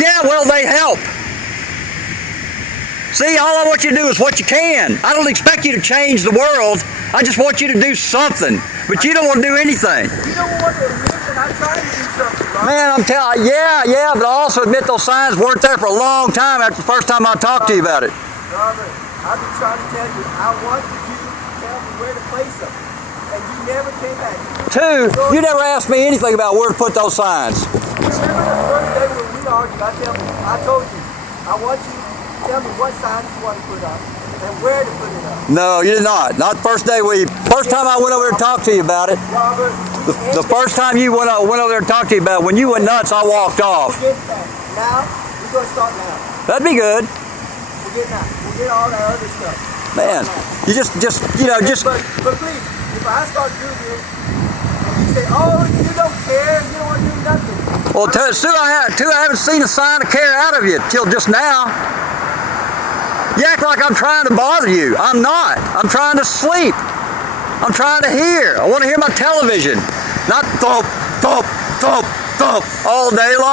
Yeah, well, they help. See, all I want you to do is what you can. I don't expect you to change the world. I just want you to do something. But you don't want to do anything. You don't want to admit that I'm trying to do something, right? Man, I'm telling you, yeah, but I also admit those signs weren't there for a long time after the first time I talked to you about it. Robert, I've been trying to tell you, I want you to tell me where to place them. And you never came back. Two, you never asked me anything about where to put those signs. Remember the first day when we argued, I told you, I want you to tell me what signs you want to put up and where to put it up. No, you did not. Not the first day first time I went over there to talk to you about it. Robert, The first time you went over there to talk to you about it, when you went nuts, I walked off. forget that. Now, we're going to start now. That'd be good. Forget now. Forget all that other stuff. Man, you just But please, if I start doing this, and you say, oh, you don't care, you don't want to do nothing. well, Sue, I haven't seen a sign of care out of you till just now. You act like I'm trying to bother you. I'm not. I'm trying to sleep. I'm trying to hear. I want to hear my television, not thump, thump, thump, thump all day long.